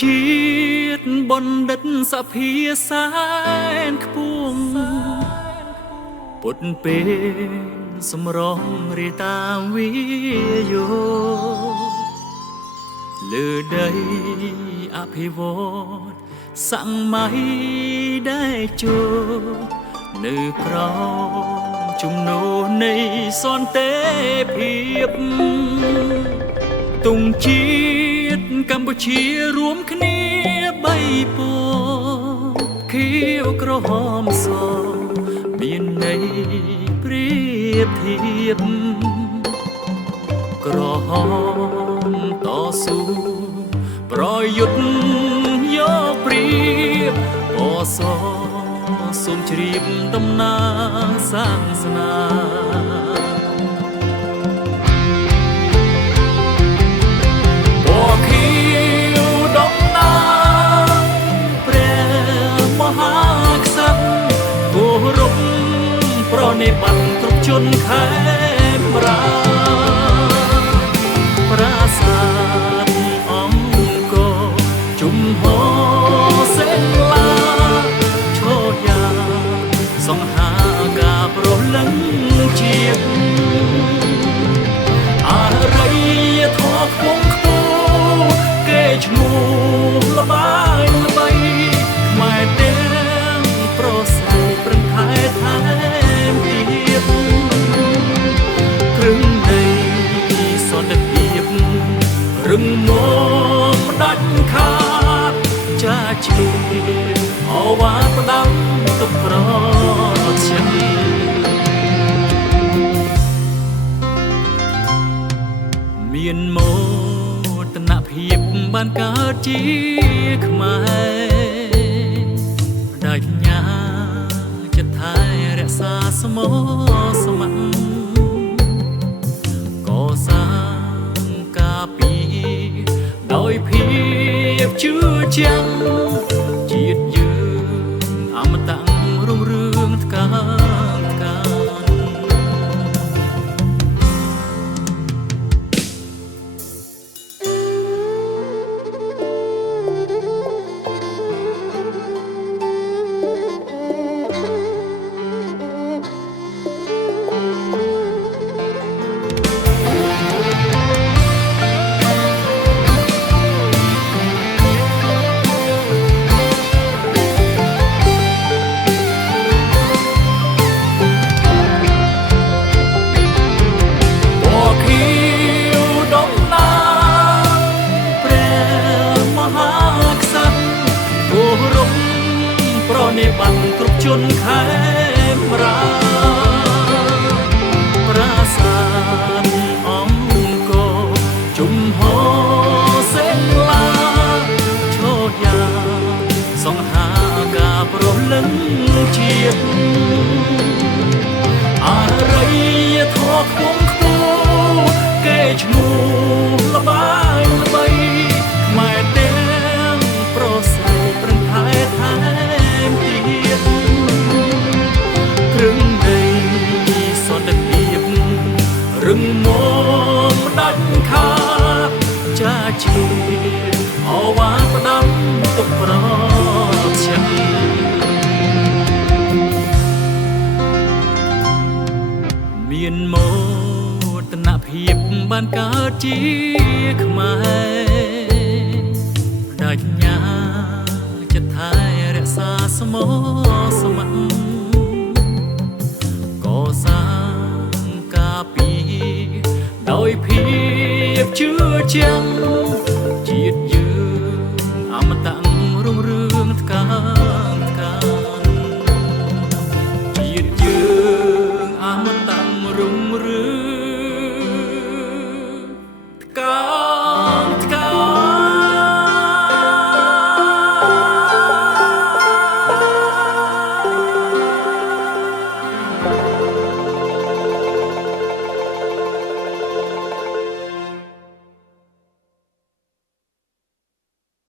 ជាតិបណ្ឌិតសភាសែនខ្ពស់ពុតពេលសម្រងរាតាមវិយោលើដីអភិវឌ្ឍសម័យដែលជួនៅក្រោមជំនោរនៃសន្តិភាពទង់ជាតិកម្ពុជារួមគ្នាបីពណ៌ខៀវក្រហមសមានន័យប្រៀបធៀបក្រហមតស៊ូប្រយុទ្ធយកព្រៀបអសសូមជ្រាបដំណើរសាសនានៃបាត់គ្រប់ជនខេមរាប្រាសាទអង្គរជុំហោសេឡាឈរយ៉ាសង្ហាការប្រលឹងជាតិអរិយធម៌ខ្ពង់ខ្ពស់គេឈ្មោះល្បាញល្បីខ្មែរទាំងប្រសើរប្រឹងថែថែគ្រឹងនៃសន្តិភាពរឹងមាំដាច់ខាតចាជាអវ៉ាផ្ដាំទុកប្រជាមានមោទនភាពបានកើតជាខ្មែរដាច់ញ៉ាចិត្តថែរក្សាស្មោស្ម័គ្រកសាងការពីដោយភាពជឿជាក់ជាតិយើងអមតៈរុងរឿងថ្កើងថ្កាននៃបាត់គ្រប់ជនខេមរាប្រាសាទអង្គរជុំហោសេឡាឈរយ៉ាសង្ហាការប្រលឹងជាតិអរិយធម៌ខ្ពង់ខ្ពស់គេឈ្មោះល្បាញល្បីខ្មែរទាំងប្រសើរប្រឹងថែថែរឹងមាំដាច់ខាតចាជាអវ៉ាផ្ដាំទុកប្រជាមានមោទនភាពបានកើតជាខ្មែរដាច់ញ៉ាចិត្តថែរក្សាស្មោស្ម័គ្រកសាងដោយភាពជឿជាក់